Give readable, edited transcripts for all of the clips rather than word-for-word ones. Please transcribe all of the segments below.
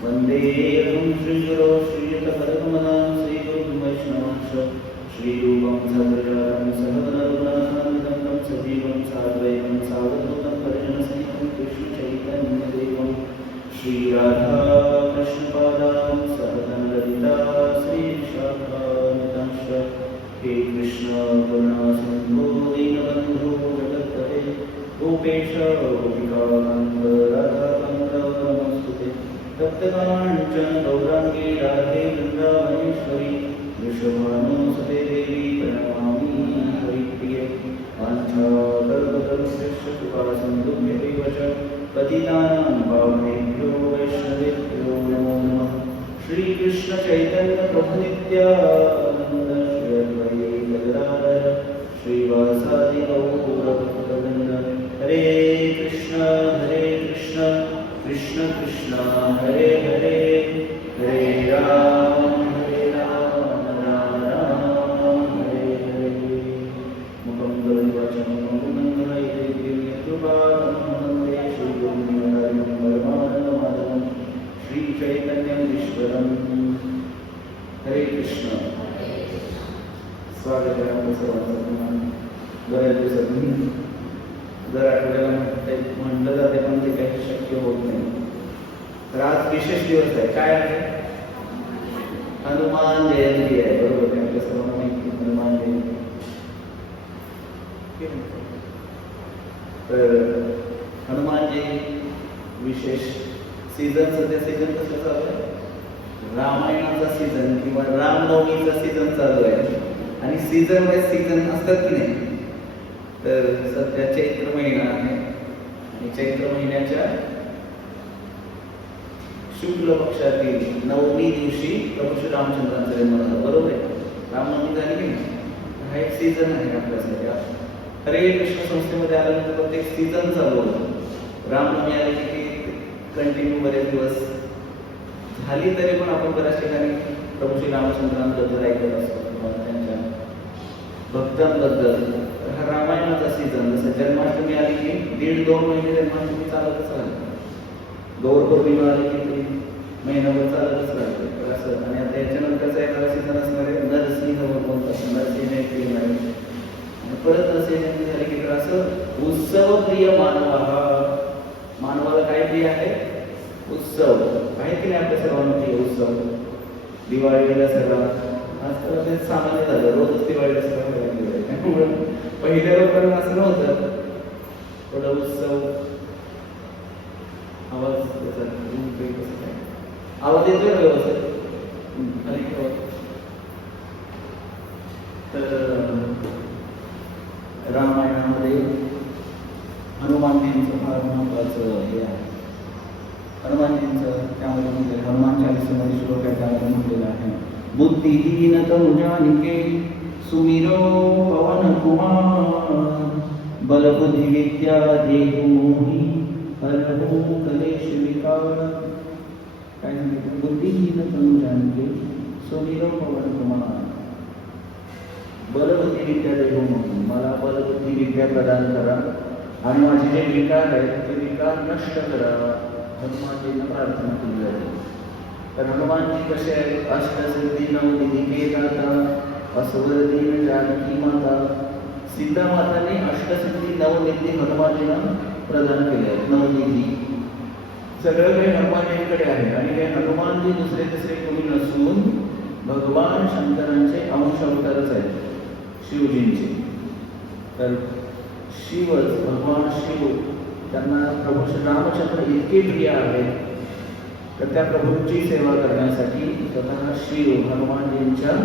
वन्देऽहं श्रीगुरो श्रीयुतपरकमलां श्रीगुरुं वैष्णवांश्च श्रीरूपं सद्गुरुं सहगणरघुनाथान्वितं सजीवं साद्वैतं सावधूतं परिजनसहितं कृष्णचैतन्यदेवं श्रीराधाकृष्णपादां सहगणललिता श्रीविशाखान्वितांश्च हे कृष्ण करुणा सिन्धो दीनबन्धो जगत्पते गोपेश गोपिकाकान्त राधाकान्त नमोऽस्तुते तप्तकाञ्चन गौराङ्गी राधे वृन्दावनेश्वरी वृषभानुसुते देवी प्रणमामि हरिप्रिये वाञ्छाकल्पतरुभ्यश्च कृपासिन्धुभ्यैव च पतितानां पावनेभ्यो वैष्णवेभ्यो नमो नमः श्रीकृष्ण चैतन्य प्रभु नित्यानन्द श्री अद्वैत गदाधर श्रीवासादि गौरभक्तवृन्द हरे कृष्ण कृष्ण कृष्ण हरे हरे हरे राम राम राम हरे हरे मुखं करोति वाचालं मनोमनं करोति कृपां वन्दे श्रीगुरुं परमानन्दमाधवं श्रीचैतन्यं ईश्वरं हरे कृष्ण स्वागत आहे आपलं सर्वांचं बऱ्याच दिवसातून दर आठवड्याला म्हटलं जाते पण ते काही शक्य होत नाही तर आज विशेष दिवस आहे काय आहे हनुमान जयंती आहे बरोबर आहे आपल्या सर्वांना माहिती हनुमान जयंती तर हनुमान जयंती विशेष सीझन सध्या सीझन कसं चालू आहे रामायणाचा सीझन किंवा रामनवमीचा सीझन चालू आहे आणि सीझन वाईज सीझन असतात की नाही तर सध्या चैत्र महिना आहे आणि चैत्र महिन्याच्या शुक्ल पक्षातील नवमी दिवशी प्रभू श्री रामचंद्रांचा जन्म झाला बरोबर आहे रामनवमी झाली की नाही हा एक सीझन आहे आपल्यासाठी हरे कृष्ण संस्थेमध्ये आल्यानंतर प्रत्येक सीझन चालू होतं रामनवमी आली की कंटिन्यू बरेच दिवस झाली तरी पण आपण बऱ्याच ठिकाणी प्रभू श्री रामचंद्रांबद्दल ऐकत असतो त्यांच्या भक्तांबद्दल हा रामायणाचा सीझन जसं जन्माष्टमी आली की 1.5-2 महिने जन्माष्टमी चालतच राहते गौर पौर्णिमा आली की ती महिनाभर चालतच राहते असं आणि आता याच्यानंतरचा एखादा सीझन असणार आहे नरसिंह बोलतात नरसिंह जयंती येणार आहे आणि परत नरसिंह जयंती झाली की तर असं उत्सव प्रिय मानवाला काय प्रिय आहे उत्सव आहे की नाही आपल्या सर्वांना प्रिय उत्सव दिवाळीला सगळा आजकाल ते सामान्य झालं रोजच दिवाळीला सगळं त्यामुळे पहिल्या लोकांना असं नव्हतं थोडा उत्सव आवाज त्याचा आवाज येतोय व्यवस्थित तर रामायणामध्ये हनुमानजींचं फार महत्वाचं हे आहे हनुमानजींचं त्यामध्ये म्हटलेलं हनुमान चालीसामध्ये श्लोक आहे त्यामध्ये म्हटलेलं आहे बुद्धिहीन तनु जानिके सुमिरो पवन कुमार बल बुद्धि विद्या देहु मोहि हरहु कलेश विकार काय सांगितलं बुद्धिहीन तनु जानिके सुमिरो पवन कुमार बल बुद्धि विद्या देहु मोहि मला बल बुद्धि विद्या प्रदान करा आणि माझे जे विकार आहेत ते विकार नष्ट करा हनुमानजींना प्रार्थना केली जाते तर हनुमानजी कसे आहेत अष्टसिद्धी नवनिधी के दाता असवर दीन जानकी माता सीता माताने अष्टसिद्धी नवनिधी हनुमानजींना प्रदान केले आहेत नवनिधी सगळं काही हनुमानजींकडे आहे आणि हे हनुमानजी दुसरे तिसरे कोणी नसून भगवान शंकरांचे अंश अवतारच आहेत शिवजींचे तर शिवच भगवान शिव त्यांना प्रभू श्री रामचंद्र इतके प्रिय आहेत तर त्या प्रभूंची सेवा करण्यासाठी स्वतः शिव हनुमानजींच्या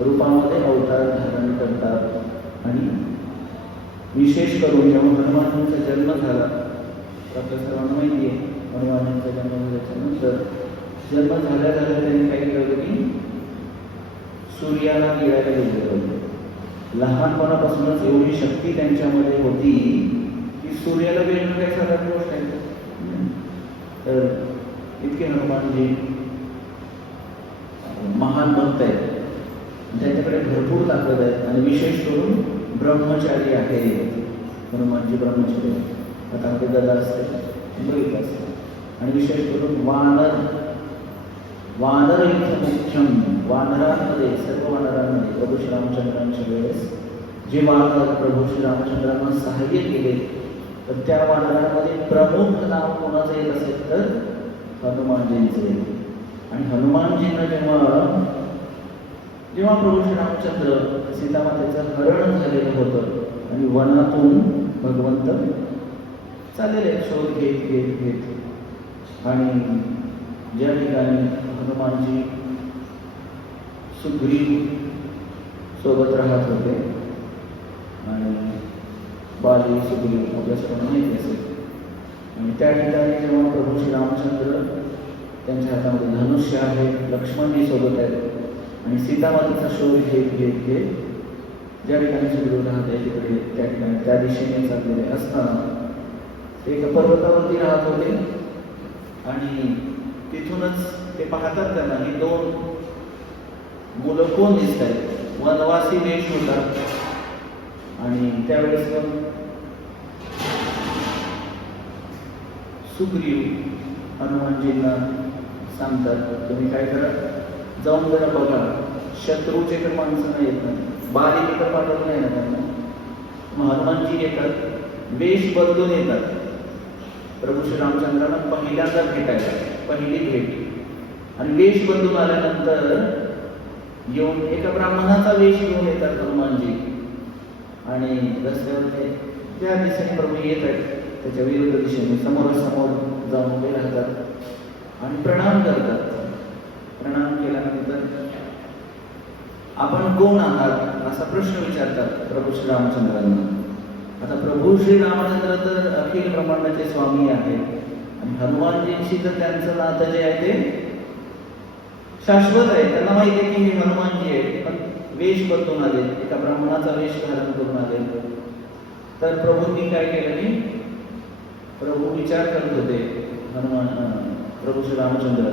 रूपामध्ये अवतार धारण करतात आणि विशेष करून जेव्हा हनुमानजींचा जन्म झाला तर आपल्या सर्वांना माहिती आहे हनुमानजींचा जन्म झाल्याच्यानंतर जन्म झाल्या त्यांनी काय केलं की सूर्याला गिळायला गेलेलं होतं लहानपणापासूनच एवढी शक्ती त्यांच्यामध्ये होती की सूर्याला गिळणं काही साधारण गोष्ट आहे तर इतके हनुमानजी महान भक्त आहेत त्यांच्याकडे भरपूर ताकद आहे आणि विशेष करून ब्रह्मचारी आहे हनुमानजी ब्रह्मचारी आता आपले गदा असते बघितलं असते आणि विशेष करून वानर वानर इथं मुख्यम, वानरांमध्ये, सर्व वानरांमध्ये प्रभू श्रीरामचंद्रांच्या वेळेस जे वानर प्रभू श्रीरामचंद्रांना सहाय्य केले, तर त्या वानरांमध्ये प्रमुख नाव कोणाचं येत असेल तर हनुमानजींचे. आणि हनुमानजींना जेव्हा प्रभू श्रीरामचंद्र सीतामातेचं हरण झालेलं होतं आणि वनातून भगवंत चाललेले शोध घेत घेत घेत, आणि ज्या ठिकाणी हनुमानजी सुग्रीव सोबत राहत होते आणि बाली सुग्रीव आपल्या सर्वांना माहिती असेल, आणि त्या ठिकाणी जेव्हा प्रभू श्रीरामचंद्र त्यांच्या हातामध्ये धनुष्य आहे, लक्ष्मणजी सोबत आहेत आणि सीतामातेचा शोध घेत घेत घेत ज्या ठिकाणी सुग्रीव राहत आहे तिकडे त्या ठिकाणी त्या दिशेने चाललेले असताना ते एका पर्वतावरती राहत होते. आणि तिथूनच ते पाहतात त्यांना ही दोन मुलं कोण दिसत आहेत, वनवासी वेश होता. आणि त्यावेळेस सुग्रीव हनुमानजींना सांगतात, तुम्ही काय करा, जाऊन जरा बघा, शत्रूचे तर माणसं नाही येत ना, बाली तर पाठवलं नाही ना त्यांना. मग हनुमानजी येतात, वेश बदलून येतात प्रभू श्रीरामचंद्रांना पहिल्यांदा भेटायला, पहिली भेट. आणि वेश बदलून आल्यानंतर येऊन एका ब्राह्मणाचा वेश घेऊन येतात हनुमानजी. आणि रस्त्यावर त्या दिशेने प्रभू येत आहेत, त्याच्या विरुद्ध दिशेने समोरासमोर जाऊन उभे राहतात आणि प्रणाम करतात. प्रणाम केल्यानंतर आपण कोण आहात असा प्रश्न विचारतात प्रभू श्रीरामचंद्रांना. आता प्रभू श्रीरामचंद्र तर अखिल ब्रह्मांडाचे स्वामी आहेत आणि हनुमानजींशी तर त्यांचं नातं जे आहे ते शाश्वत आहे. त्यांना माहिती आहे की हे हनुमानजी आहेत, पण वेश बदलून आले, एका ब्राह्मणाचा वेश धारण करून आले. तर प्रभूंनी काय केलं की प्रभू विचार करत होते, प्रभू श्रीरामचंद्र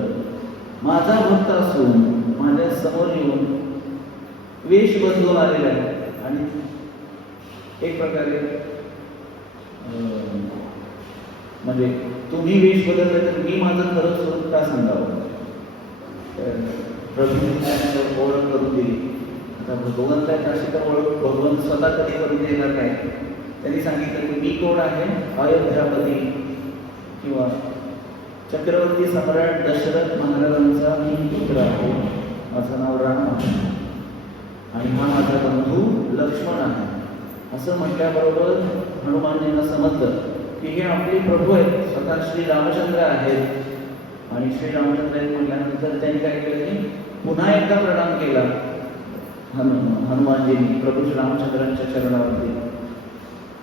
माझा भक्त असून माझ्या समोर येऊन वेश बदलून आलेला आहे आणि एक प्रकारे म्हणजे तुम्ही वेश बदलले तर मी माझं खरं स्वरूप का सांगावं. प्रभूंनी ओळख करून दिली. आता भगवंताची अशी तर ओळख भगवंत स्वतः कधी करून देणार काय. त्यांनी सांगितलं की मी कोण आहे, अयोध्यापती किंवा चक्रवर्ती सम्राट दशरथ महाराजांचा मी पुत्र आहे, माझं नाव राम आहे आणि हा माझा बंधू लक्ष्मण आहे. असं म्हटल्याबरोबर हनुमानजींना समजलं की हे आपले प्रभू आहेत, स्वतः श्री रामचंद्र आहेत. आणि श्री रामचंद्र म्हटल्यानंतर त्यांनी काय केलं की पुन्हा एकदा प्रणाम केला हनुमानजींनी प्रभू श्री रामचंद्रांच्या चरणावरती.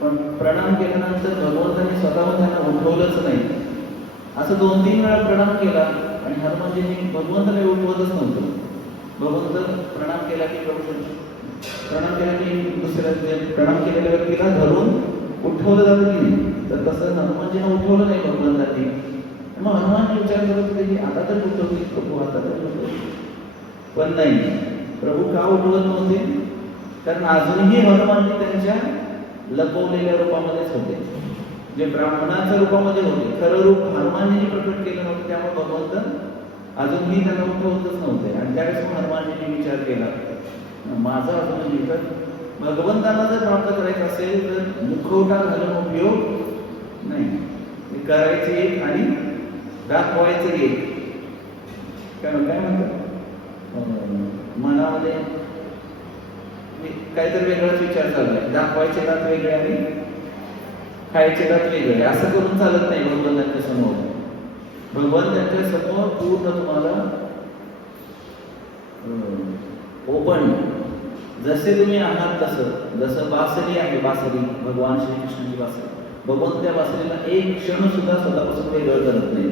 पण प्रणाम केल्यानंतर भगवंतांनी स्वतःहून त्यांना उठवलंच नाही. असं 2-3 वेळा प्रणाम केला आणि हनुमानजींनी भगवंताला उठवतच नव्हतं. भगवंत प्रणाम केला की प्रणाम केला की दुसऱ्या प्रणाम केलेल्या व्यक्तीला धरून उठवलं जातं की नाही, तर तसं हनुमानजींना उठवलं नाही भगवंतांनी. मग हनुमानजी विचार करत होते की आता तर उठवतील प्रभू, आता तर उठवतील. पण नाही, प्रभू का उठवत नव्हते, कारण अजूनही हनुमानजी त्यांच्या लपवलेल्या रूपामध्येच होते, जे ब्राह्मणाच्या रूपामध्ये होते. खरं रूप हनुमानजींनी प्रकट केलं नव्हतं, त्यामुळे भगवंत अजूनही त्यांना उठवतच नव्हते. आणि त्यावेळेस मग हनुमानजींनी विचार केला, माझा अजूनही तर भगवंतांना जर प्राप्त करायचं असेल तर मुखवटा घालून उपयोग नाही, ते करायचे एक आणि दाखवायचं एक. काय म्हणतात मनामध्ये काहीतरी वेगळाच विचार चाललाय, दाखवायचे दात वेगळे आणि खायचे दात वेगळे, असं करून चालत नाही भगवंतांच्या समोर. भगवंतांच्या समोर पूर्ण तुम्हाला ओपन, जसे तुम्ही आहात तसं. जसं बासरी आहे, बासरी भगवान श्रीकृष्णाची बासरी, भगवंत त्या बासरीला एक क्षण सुद्धा स्वतःपासून वेगळं करत नाही.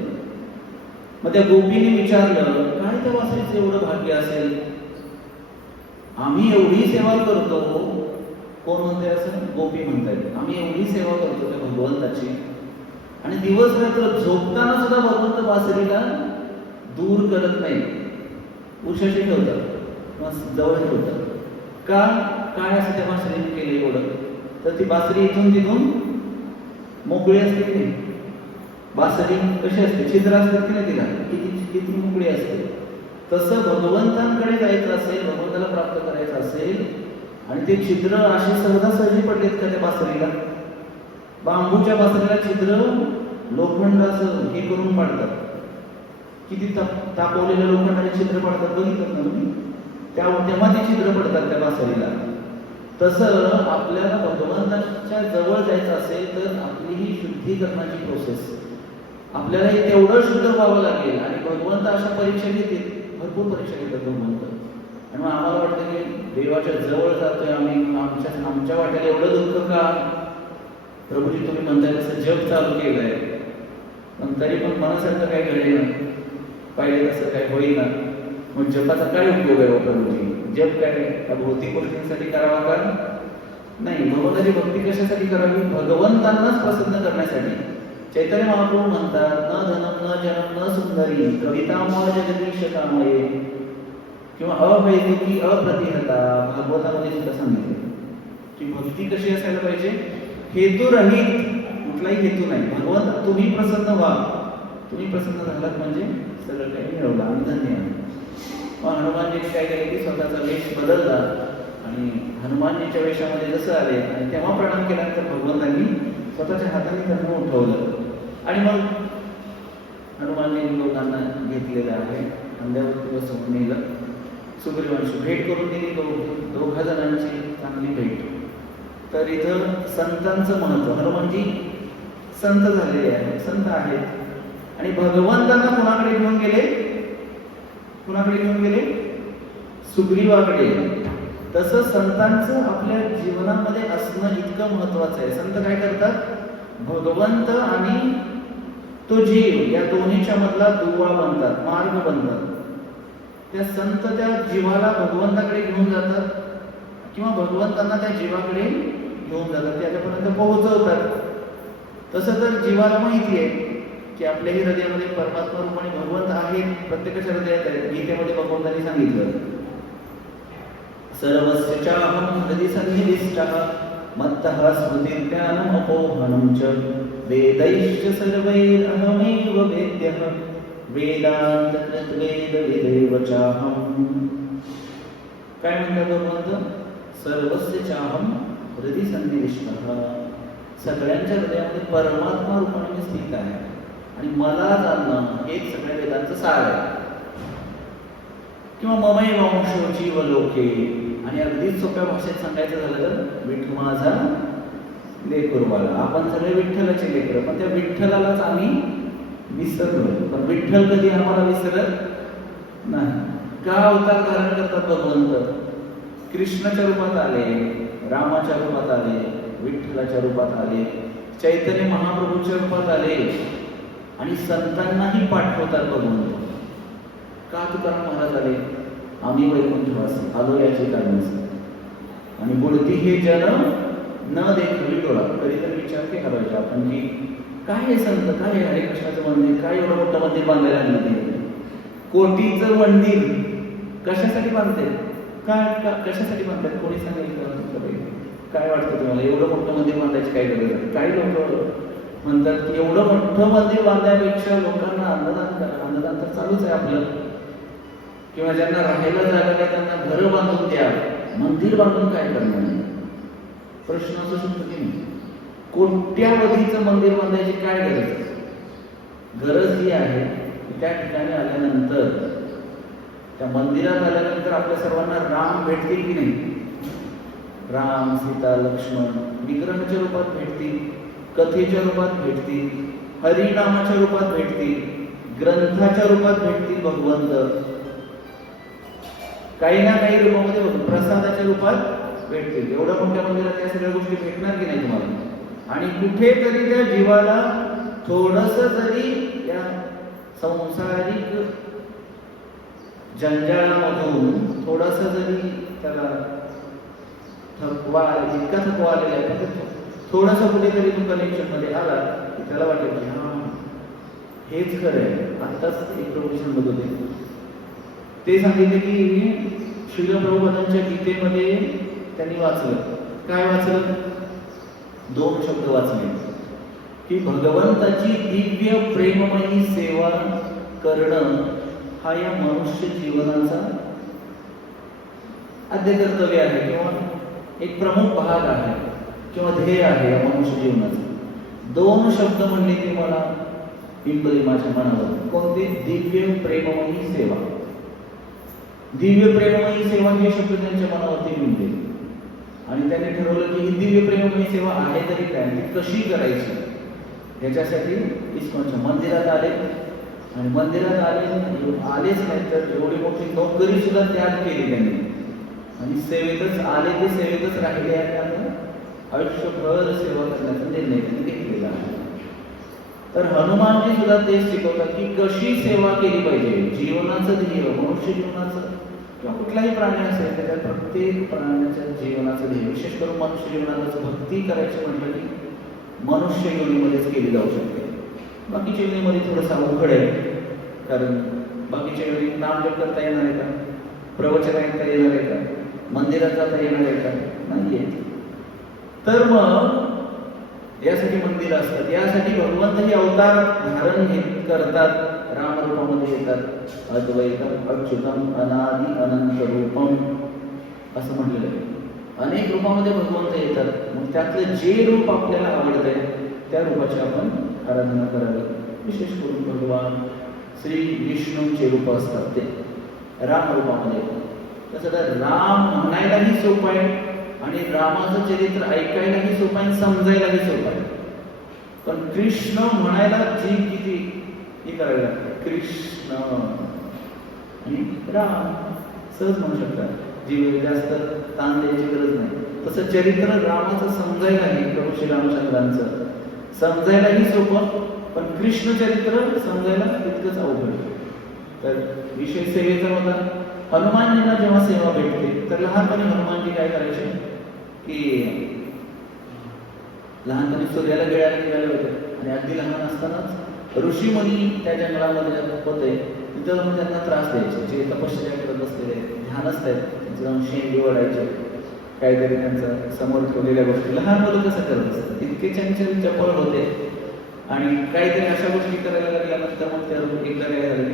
मग त्या गोपीने विचारलं, काय त्या बासरीचं एवढं भाग्य असेल, आम्ही एवढी सेवा करतो. कोण म्हणते असं? गोपी म्हणतायत, आम्ही एवढी सेवा करतो त्या भगवंताची आणि दिवस रात्र झोपताना सुद्धा भगवंत बासरीला दूर करत नाही, उशाशी ठेवतात, मग जवळ ठेवतात. का? काय असं त्या बासरीने केलं एवढं? तर ती बासरी इथून तिथून मोकळी असते की नाही. बासरी कशी असते, छिद्र असतात की नाही, तिला किती किती मोकळी असते. तसं भगवंतांकडे जायचं असेल, भगवंताला प्राप्त करायचं असेल, आणि ते छिद्र असे सहजासहजी पडलेत का त्या बासरीला? बांबूच्या बासरीला छिद्र लोखंड असं हे करून पाडतात. किती तापवलेल्या लोखंडाचे छिद्र पडतात बघितलं ना तुम्ही? तेव्हा ते छिद्र पडतात त्या बासरीला. तसं आपल्याला भगवंताच्या जवळ जायचं असेल तर आपली ही शुद्धीकरणाची प्रोसेस, आपल्याला हे तेवढं शुद्ध व्हावं लागेल. आणि भगवंत अशा परीक्षा घेतील, भरपूर परीक्षा घेतात भगवंत. आणि मग आम्हाला वाटतं की देवाच्या जवळ जातोय आम्ही, आमच्या वाट्याला एवढं दुःख का? प्रभूजी तुम्ही म्हणताय तसं जप चालू केलंय, पण तरी पण मनासारखं काही घडेल ना, पाहिजे तसं काही होईना. मग जपाचा काय उपयोग आहे प्रभूजी? जप काय त्या भौतिक गोष्टींसाठी करावा का? नाही. भगवंताची भक्ती कशासाठी करावी? भगवंतांनाच प्रसन्न करण्यासाठी. चैतन्य महाप्रभू म्हणतात, न धनम न जनम न सुंदरी कवितामय जगदीश कामये, किंवा अवैदिकी अप्रतिहता. भागवतामध्ये सुद्धा सांगितले की भक्ती कशी असायला पाहिजे? हेतुरहित, कुठलाही हेतू नाही. भगवंत तुम्ही प्रसन्न व्हा, तुम्ही प्रसन्न झालात म्हणजे सगळं काही मिळवलं आणि धन्य आहे. मग हनुमानजीने काय केले की स्वतःचा वेश बदलला आणि हनुमानजीच्या वेशामध्ये जसं आले आणि तेव्हा प्रणाम केल्यानंतर भगवंतांनी स्वतःच्या हाताने त्यांना उठवलं. आणि मग हनुमानजीने लोकांना घेतलेलं आहे, अंड्यावरती बसवून नेलं, सुग्रीवांशी भेट करून दिली, दोघा जणांची चांगली भेट. तर इथं संतांचं महत्व, हनुमानजी संत झालेले आहेत, संत आहेत. आणि भगवंतांना कुणाकडे घेऊन गेले? कुणाकडे घेऊन गेले? सुग्रीवाकडे. तसं संतांचं आपल्या जीवनामध्ये असणं इतकं महत्वाचं आहे. संत काय करतात? भगवंत आणि तो जीव या दोन्हीच्या मधला दुवा बनतात, मार्ग बनतात. त्या संत त्या जीवाला भगवंताकडे घेऊन जातात किंवा भगवंतांना त्या जीवाकडे घेऊन जातात, त्याच्यापर्यंत पोहोचवतात. तसं तर जीवाला माहिती आहे की आपल्याही हृदयामध्ये परमात्मा रूपाने भगवंत आहेत, प्रत्येकाच्या हृदयात आहेत. गीतेमध्ये भगवंतांनी सांगितलं, सर्वस्य चाहं हृदि सन्निविष्टः मत्तः स्मृतिर्ज्ञानम् अपोहनं च वेदैश्च सर्वैरहमेव वेद्यः वेदान्तकृत वेदविदेव चाहम्. काय म्हणतात भगवंत? सर्वस्य चाहं हृदि सन्निविष्टः, सगळ्यांच्या हृदयामध्ये परमात्मा रूपाने स्थित आहे आणि मला जाणणं हेच सगळ्या वेदांचं सार आहे. किंवा ममैव अंशो जीव लोके, आणि अगदीच सोप्या भाषेत सांगायचं झालं तर विठ्ठल माझा लेकरवाला. आपण सगळे विठ्ठलाचे लेकर, पण त्या विठ्ठलालाच आम्ही विसरलो. पण विठ्ठल कधी आम्हाला विसरत नाही. का अवतार धारण करतात भगवंत? कृष्णाच्या रूपात आले, रामाच्या रूपात आले, विठ्ठलाच्या रूपात आले, चैतन्य महाप्रभूच्या रूपात आले आणि संतांनाही पाठवतात भगवंत. का तुकाराम महाराज आले? आम्ही वैकुंठवासी आलो याचे कारण. आणि बुडती हे जन न देखली डोळा. कधीतरी विचार केला पाहिजे आपण की काय हे संत, काय हे हरे कृष्णाचं मंदिर, काय एवढं मोठं मंदिर बांधायला लागलं? कोटीचं मंदिर कशासाठी बांधते? कशासाठी बांधतात? कोणी सांगितलं? काय वाटतं तुम्हाला? एवढं मोठं मंदिर बांधायची काय गरज आहे? काही लोक म्हणतात की एवढं मोठं मंदिर बांधण्यापेक्षा लोकांना अन्नदान करा. अन्नदान तर चालूच आहे आपलं. किंवा ज्यांना राहायला जागा नाही त्यांना घरं बांधून द्या. मंदिर बांधून काय करणार? प्रश्न असू शकतो की नाही? कोट्यावधीचं मंदिर बांधायची काय गरज? गरज ही आहे की त्या ठिकाणी आल्यानंतर, त्या मंदिरात आल्यानंतर आपल्या सर्वांना राम भेटतील की नाही? राम, सीता, लक्ष्मण विग्रहाच्या रूपात भेटतील, कथेच्या रूपात भेटतील, हरिनामाच्या रूपात भेटतील, ग्रंथाच्या रूपात भेटतील भगवंत. काही ना काही रूपामध्ये प्रसादाच्या रूपात भेटतील. एवढ्या मोठ्या मंदिरात त्या सगळ्या गोष्टी भेटणार की नाही तुम्हाला? आणि कुठेतरी त्या जीवाला थोडस जरी या संसारिक जंजाळामधून थोडस जरी त्याला थकवा, इतका थकवा आलेला आहे, पण थोडंसं कुठेतरी तो कनेक्शन मध्ये आला की त्याला वाटेल की हा हेच खरं आहे. आत्ताच एक प्रोफेशन बघत होते, ते सांगितले की श्रील प्रभुपादांच्या गीतेमध्ये त्यांनी वाचलं. काय वाचलं? 2 शब्द वाचले की भगवंताची दिव्य प्रेममयी सेवा करणं हा या मनुष्य जीवनाचा आद्य कर्तव्य आहे किंवा एक प्रमुख भाग आहे किंवा ध्येय आहे या मनुष्य जीवनाचा. दोन शब्द म्हणले की मला बिंबले माझ्या मनावर. कोणते? दिव्य प्रेममयी सेवा. दिव्य प्रेममयी सेवा हे शब्द त्यांच्या मनावरती बिंबले आणि त्यांनी ठरवलं की ही दिव्य प्रेममयी सेवा आहे तरी काय, ती कशी करायची. याच्यासाठी इस्कॉनच्या मंदिरात आले आणि मंदिरात आलेच नाही तर एवढी मोठी नोकरी सुद्धा त्याग केली त्यांनी आणि सेवेतच आले ते सेवेतच राहिले आणि आता आयुष्यभर सेवा करण्याचा निर्णय त्यांनी घेतलेला आहे. तर हनुमानजी सुद्धा तेच शिकवतात की कशी सेवा केली पाहिजे. जीवनाचं ध्येय, मनुष्य जीवनाचं किंवा कुठलाही प्राणी असेल त्याच्या प्रत्येक प्राण्याच्या जीवनाचं ध्येय, विशेष करून मनुष्य जीवनाचं भक्ती करायची म्हटलं की मनुष्य योनीमध्येच केली जाऊ शकते. बाकीच्या योनीमध्ये थोडंसं अवघड आहे, कारण बाकीच्या योनी नामजप करता येणार आहे का, प्रवचन ऐकता येणार आहे का, मंदिरात जाता येणार आहे का, नाहीये. तर मग यासाठी मंदिर असतात, यासाठी भगवंतही अवतार धारण करतात, रामरूपामध्ये येतात. अद्वैतम अच्युतम अनादि अनंत रूपम असं म्हटलेलं आहे. अनेक रूपामध्ये भगवंत येतात. मग त्यातलं जे रूप आपल्याला आवडतंय त्या रूपाची आपण आराधना करावी. विशेष करून भगवान श्री विष्णूचे रूप असतात ते राम रूपामध्ये. तसं तर राम म्हणायलाही सोपं आहे आणि रामाचं चरित्र ऐकायलाही सोपं आहे, समजायलाही सोपं आहे. पण कृष्ण म्हणायला जी किती हे करावी लागते. कृष्ण आणि राम सहज म्हणू शकतात, जी जास्त ताण द्यायची गरज नाही. तसं चरित्र रामाचं समजायलाही, प्रभू श्रीरामचंद्रांचं समजायलाही सोपं, पण कृष्ण चरित्र समजायला तितकंच अवघड. तर विषय सेवेचा होता. हनुमानजींना जेव्हा सेवा भेटते तर लहानपणी हनुमानजी काय करायचे की लहानपणी सूर्याला गिळायला निघाले होते आणि अगदी लहान असतानाच ऋषीमुनी त्या जंगलामध्ये होते, तिथं जाऊन त्यांना त्रास द्यायचे. जे तपश्चर्या करत बसलेले ध्यानस्थ आहेत त्यांचं जाऊन शेंडी ओढायचे, काहीतरी त्यांचं समोर ठेवलेल्या गोष्टी. लहान मुलं कसं करत असतात, इतके चंचल चपळ होते आणि काहीतरी अशा गोष्टी करायला लागल्यानंतर मग त्या एकदा काय झालं की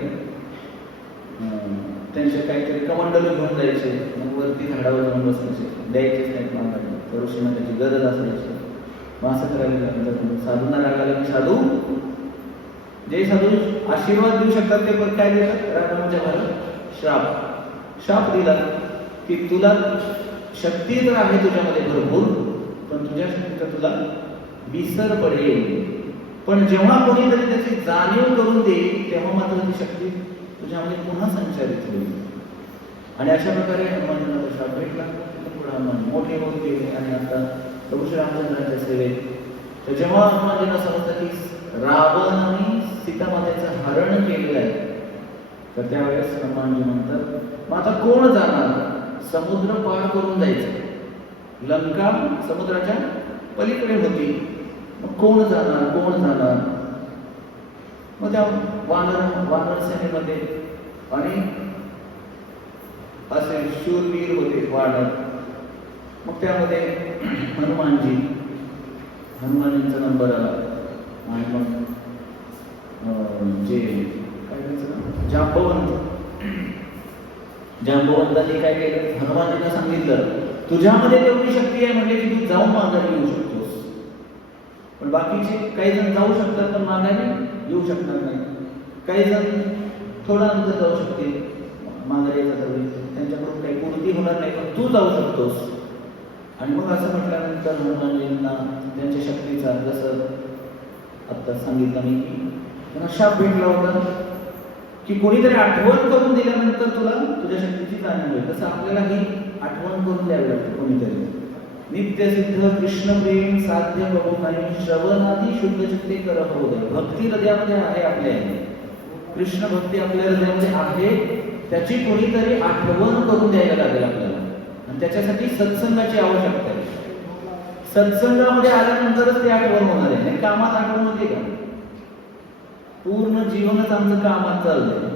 त्यांचे काहीतरी कमंडल घेऊन जायचे, मग वरती झाडावर जाऊन बसायचे, द्यायचेच नाहीत मागायला. तर ऋषींना त्याची गरज असायची. मग असं करायला लागलं. साधूंना रागाला की साधू, जे साधू आशीर्वाद देऊ शकतात ते पण काय देतात, रागाच्या भरात शाप दिला की तुला शक्ती तर आहे तुझ्यामध्ये भरपूर, पण तुझ्या शक्तीचा तुला विसर पडेल. पण जेव्हा कोणीतरी त्याची जाणीव करून देईल तेव्हा मात्र ती शक्ती तुझ्यामध्ये पुन्हा संचारित होईल. आणि अशा प्रकारे हनुमानजींना शाप भेटला. पुढे हनुमान मोठे होत गेले आणि आता प्रभू श्रीरामचंद्रांच्या सेवेत. तर जेव्हा हनुमानजींना समजतं की रावणाने सीतामातेचं हरण केलेलं आहे, तर त्यावेळेस हनुमानजी म्हणतात मग आता कोण जाणार, समुद्र पार करून जायचं, लंका समुद्राच्या पलीकडे होती, मग कोण जाणार. मग त्या वानर सेनेमध्ये अनेक असे शूरवीर होते वानर. मग त्यामध्ये हनुमानजींचा नंबर आला आणि मग जे काय करायचं जांबवंतांनी काय केलं, हनुमानजींना सांगितलं तुझ्यामध्ये तेवढी शक्ती आहे म्हणजे की तू जाऊन माघारी येऊ शकतोस. पण बाकीचे काही जण जाऊ शकतात पण माघारी येऊ शकणार नाही. काही जण थोडा अंतर जाऊ शकते माघारी येण्यासाठी, त्यांच्याकडून काही पूर्ती होणार नाही, पण तू जाऊ शकतोस. आणि मग असं म्हटल्यानंतर हनुमानजींना त्यांच्या शक्तीचा, जसं आता सांगितलं मी की त्यांना शाप भेटला होता की कोणीतरी आठवण करून दिल्यानंतर तुला तुझ्या शक्तीची जाणीव होईल. तसं आपल्याला ही आठवण करून द्यावी लागते कोणीतरी. नित्यसिद्ध कृष्णप्रेम साध्य बघू नाही, श्रवणादी शुद्ध चित्ते कर होऊ दे. भक्ती हृदयामध्ये आहे आपल्या, कृष्ण भक्ती आपल्या हृदयामध्ये आहे, त्याची कोणीतरी आठवण करून द्यायला लागेल आपल्याला. आणि त्याच्यासाठी सत्संगाची आवश्यकता आहे. सत्संगामध्ये आल्यानंतरच ती आठवण होणार आहे. कामात आठवण होते का? पूर्ण जीवनच आमचं कामात चाललंय.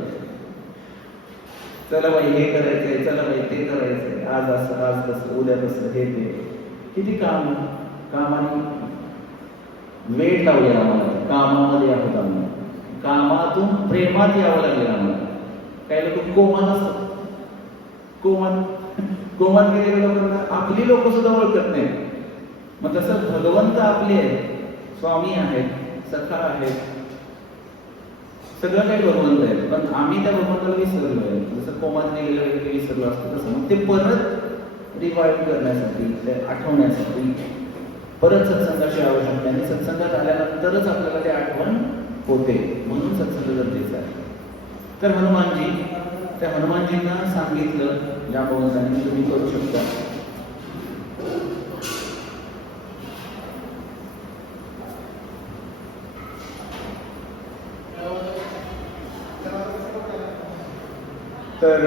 चला बाई हे करायचंय, चला बाई ते करायचंय, आज असं आज तसं उद्या तसं, हे ते किती कामाने वेळ लावलेला आम्हाला, कामामध्ये आहोत आम्ही. कामातून प्रेमात यावं लागेल आम्हाला. काही लोक कोमात असतात, कोमात गेलेल्या लोकांना आपली लोक सुद्धा ओळखत नाही. मग तसं भगवंत आपले आहेत, स्वामी आहेत, सखा आहेत, सगळं काही भगवंत आहे, पण आम्ही त्या भगवंताला विसरलो आहे. जसं कोमात गेलेलं व्यक्ती विसरलो असतो तसं मग ते परत रिवाईव्ह करण्यासाठी, ते आठवण्यासाठी परत सत्संगाची आवश्यकता आहे. सत्संगात आल्यानंतरच आपल्याला ते आठवण होते, म्हणून सत्संग गरजेचा आहे. तर हनुमानजी, त्या हनुमानजींना सांगितलं या भगवंतांनी तुम्ही करू शकता. तर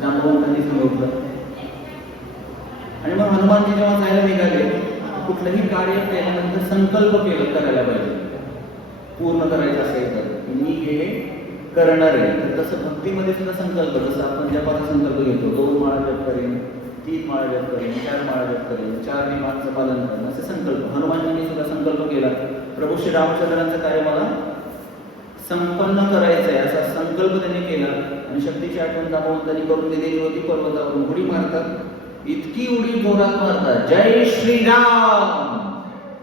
जांबवंतांनी सांगितलं. आणि मग हनुमानजी जेव्हा जायला निघाले, कुठलंही कार्य केल्यानंतर संकल्प करायला पाहिजे. पूर्ण करायचं असेल तर मी हे करणार आहे. तर तसं भक्तीमध्ये सुद्धा संकल्प, जसं आपण जपाचा संकल्प घेतो, 2 माळा जप करेन, 3 माळा जप करेन, 4 माळा जप करेन, 4 नियमांचं पालन करेन, असे संकल्प हनुमानजींनी सुद्धा संकल्प केला. प्रभू श्री रामचंद्रांचं कार्य मला संपन्न करायचं आहे असा संकल्प त्यांनी केला. आणि शक्तीची आठवण दामोदरांनी करून दिलेली होती. पर्वतावरून उडी मारतात, इतकी उडी जोरात मारतात, जय श्रीराम.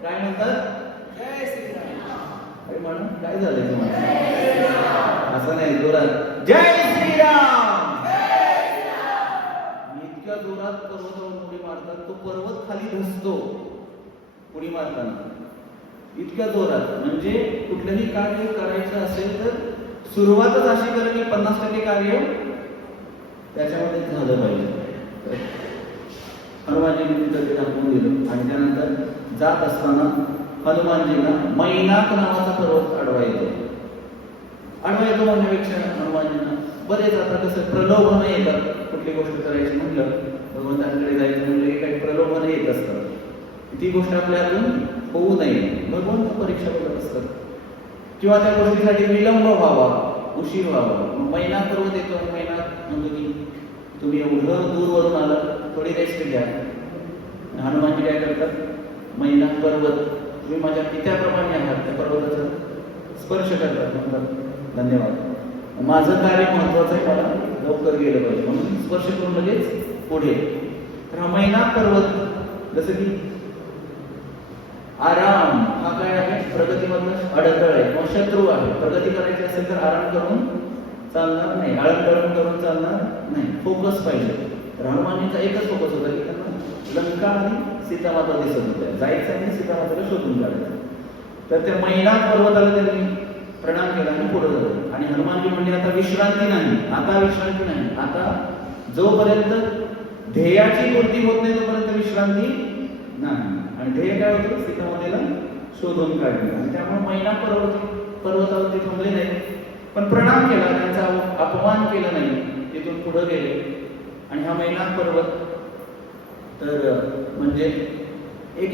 काय म्हणतात? जय श्रीराम. अरे म्हणून काय झालंय तुम्हाला? असं नाही, जोरात जय श्रीराम. इतक्या जोरात पर्वतावरून उडी मारतात, तो पर्वत खाली धसतो उडी मारताना, इतक्या जोरात. म्हणजे कुठलंही कार्य करायचं असेल तर सुरुवातच अशी करा की 50% कार्य त्याच्यामध्ये झालं पाहिजे. हनुमानजींनी तिथं ते दाखवून दिलं. आणि त्यानंतर जात असताना हनुमानजींना मैनाक नावाचा पर्वत आडवा येतो. आडवा येतो म्हणण्यापेक्षा हनुमानजींना बरेच आता कसं प्रलोभन येतात. कुठली गोष्ट करायची म्हटलं, भगवंतांकडे जायचं म्हटलं की काही प्रलोभन येत असतात. ती गोष्ट आपल्या हातून होऊ नये, भगवंत परीक्षा बघत असतात. किंवा त्या गोष्टीसाठी विलंब व्हावा, उशीर व्हावा. मैनाक पर्वत येतो. मैनाक म्हणतो की तुम्ही एवढं दूरवरून आला, थोडी रेस्ट घ्या. हनुमानजी काय करतात? मैनाक पर्वत, तुम्ही माझ्या पित्याप्रमाणे आहात, त्या पर्वताचा स्पर्श करतात. म्हणतात धन्यवाद, माझं कार्य महत्वाचं आहे, मला लवकर गेलं पाहिजे, म्हणून स्पर्श करून लगेच पुढे. तर हा मैनाक पर्वत जसं की आराम हा काय आहे? प्रगतीमधला अडथळा आहे किंवा शत्रू आहे. प्रगती करायची असेल तर आराम करून चालणार नाही, आळंदळून करून चालणार नाही, फोकस पाहिजे. तर हनुमानजींचा एकच फोकस होता की त्यांना लंका आणि सीतामाता दिसत होत्या, जायचं आणि सीतामाताला शोधून काढायचं. तर त्या मैनाक पर्वताला त्यांनी प्रणाम केला आणि पुढे झालं. आणि हनुमानजी म्हणजे आता विश्रांती नाही, आता विश्रांती नाही, आता जोपर्यंत ध्येयाची पूर्ती होत नाही तोपर्यंत विश्रांती नाही. आणि ध्येय काय होतं? सीतामातेला शोधून काढणे. आणि त्यामुळे मैनाक पर्वतावरती थांबले नाही, पण प्रणाम केला, त्यांचा अपमान केला नाही, तिथून पुढे गेले. आणि हा मैनाक पर्वत तर म्हणजे एक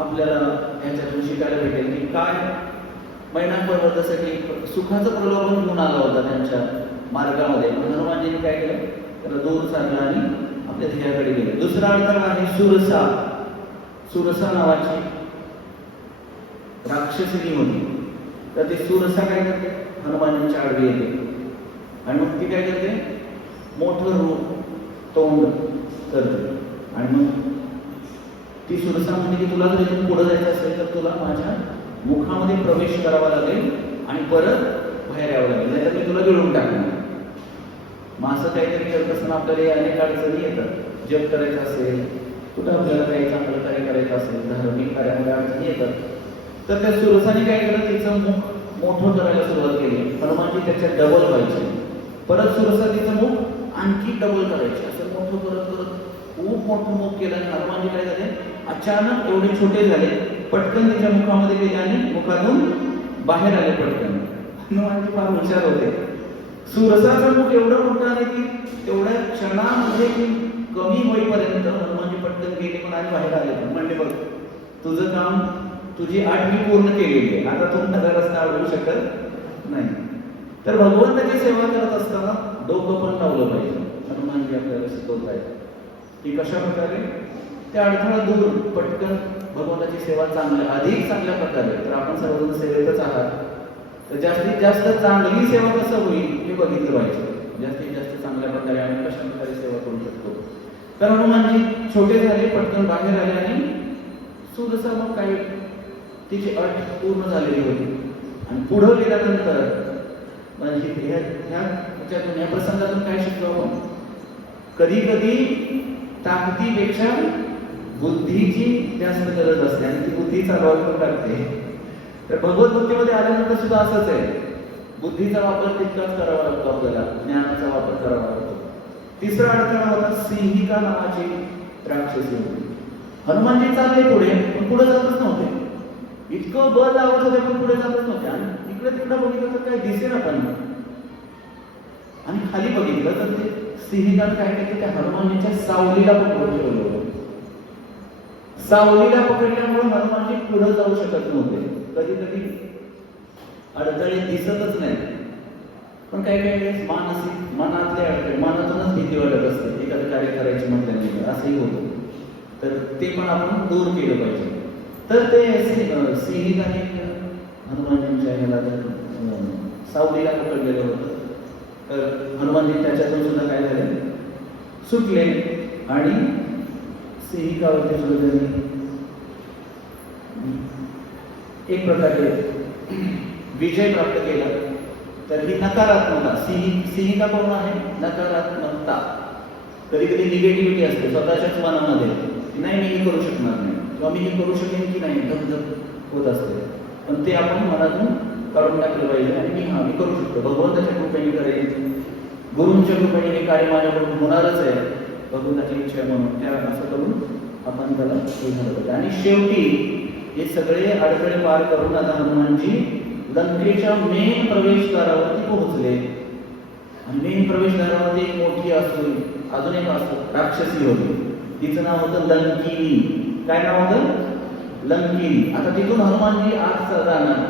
आपल्याला ह्याच्यातून शिकायला भेटेल की काय मैनाक पर्वत जसं की सुखाचं प्रलोभन घेऊन आला होता त्यांच्या मार्गामध्ये. हनुमानजींनी काय केलं? त्याला दूर सारलं आणि आपल्या ध्येयाकडे गेले. दुसरा अडथळा आहे सुरसा. सुरसा नावाची राक्षसिनी होती. तर ती सुरसा काय करते? हनुमानजींच्या आडवी येते आणि मग ती काय करते? मोठं रूप तोंड करते. आणि मग ती सुरसा म्हणते की तुला जर इथून पुढे जायचं असेल तर तुला माझ्या मुखामध्ये प्रवेश करावा लागेल आणि परत बाहेर यावं लागेल, नाहीतर मी तुला गिळून टाकणार. मग असं काहीतरी करत असताना आपल्याला अनेक अडचणी येतात. जप करायचं असेल, कुठं आपल्याला काही चांगलं कार्य करायचं असेल, धार्मिक कार्यामध्ये अडचणी येतात. तर त्या सुरसाने काय केलं? तिचं मुख मोठं करायला सुरुवात केली. हनुमानजी त्याच्यात डबल व्हायचे. परत सुरसा तिचं मुख आणखी डबल करायचे. असं मोठं करत करत खूप मोठं मुख केलं. आणि हनुमानजी काय झाले? अचानक एवढे छोटे झाले, पटकन तिच्या मुखामध्ये गेले आणि मुखातून बाहेर आले पटकन. हनुमानजी फार हुशार होते. सुरसाचं मुख एवढं मोठं आहे की तेवढ्या क्षणामध्ये की कमी होईपर्यंत हनुमानजी पटकन गेले पण आणि बाहेर आले. म्हणजे बघ, तुझं काम, तुझी आठवी पूर्ण केलेली आहे, आता तू नका रस्ता अडवू शकत नाही. तर भगवंताची सेवा करत असताना डोकं पण लावलं पाहिजे. हनुमानजी आपल्याला शिकवत आहेत की कशा प्रकारे त्या अडथळा दूर पटकन भगवंताची सेवा चांगल्या, अधिक चांगल्या प्रकारे. तर आपण सर्वजण सेवेतच आहात, तर जास्तीत जास्त चांगली सेवा कसं होईल हे बघितलं पाहिजे. जास्तीत जास्त चांगल्या प्रकारे आम्ही कशा प्रकारे सेवा करू शकतो. तर हनुमानजी छोटे झाले, पटकन बाहेर आले आणि सुरसा मग काही तिची अट पूर्ण झालेली होती. आणि पुढं गेल्यानंतर म्हणजे ह्याच्यातून या प्रसंगातून काय शिकलो आपण? कधी कधी ताकदीपेक्षा बुद्धीची जास्त गरज असते आणि ती बुद्धी चालवायला पण लागते. तर भगवत भक्तीमध्ये आल्यानंतर सुद्धा असंच आहे. बुद्धीचा वापर तितकाच करावा लागतो आपल्याला, ज्ञानाचा वापर करावा लागतो. तिसरा अडथळा होता सिंहिका नावाची राक्षसी होती. हनुमानजी चालले पुढे, पण पुढे जातच नव्हते. इतकं बळ लावत होते पण पुढे जातच नव्हते. आणि इकडे तिकडे बघितलं तर काही दिसेना पण. आणि खाली बघितलं तर ते सिंहिकाने काय केलं, त्या हनुमानजीच्या सावलीला पकडून ठेवलं होतं. सावलीला पकडल्यामुळे हनुमानजी पुढे जाऊ शकत नव्हते. कधी कधी अडथळे दिसतच नाही, पण काही काही वेळेस मानसिक मनातले अडथळे, मनातूनच भीती वाटत असते एखादं कार्य करायची म्हटल्यानंतर, असंही होतं. तर ते पण आपण दूर केलं पाहिजे. तर ते सिंहिकाने हनुमानजींच्या ह्याला सावलीला पकडलेलं होतं. तर हनुमानजी त्याच्यातून सुद्धा काय झाले, सुटले आणि सिंहिकावरती सुद्धा त्यांनी एक प्रकारे विजय प्राप्त केला. तर ही नकारात्मकता, सिंहिका कोण आहे? नकारात्मकता. कधी कधी निगेटिव्हिटी असते स्वतःच्याच मनामध्ये, नाही मी हे करू शकणार नाही किंवा मी हे करू शकेन की नाही, धगधग होत असते. पण ते आपण मनातून काढून टाकलं पाहिजे आणि मी करू शकतो, भगवंताच्या कृपेने करेन, गुरूंच्या कृपेने हे कार्य माझ्याकडून होणारच आहे, भगवंताची इच्छा म्हणून त्या असं करून आपण त्याला हे झालं पाहिजे. आणि शेवटी हे सगळे अडथळे पार करून आता हनुमानजी लंकेच्या मेन प्रवेशद्वारावरती पोहोचले. आणि मेन प्रवेशद्वारावरती एक मोठी अजून एक राक्षसी होती. तिचं नाव होतं लंकिनी. काय नाव होतं? लंकिनी. आता तिथून हनुमानजी आत जाणार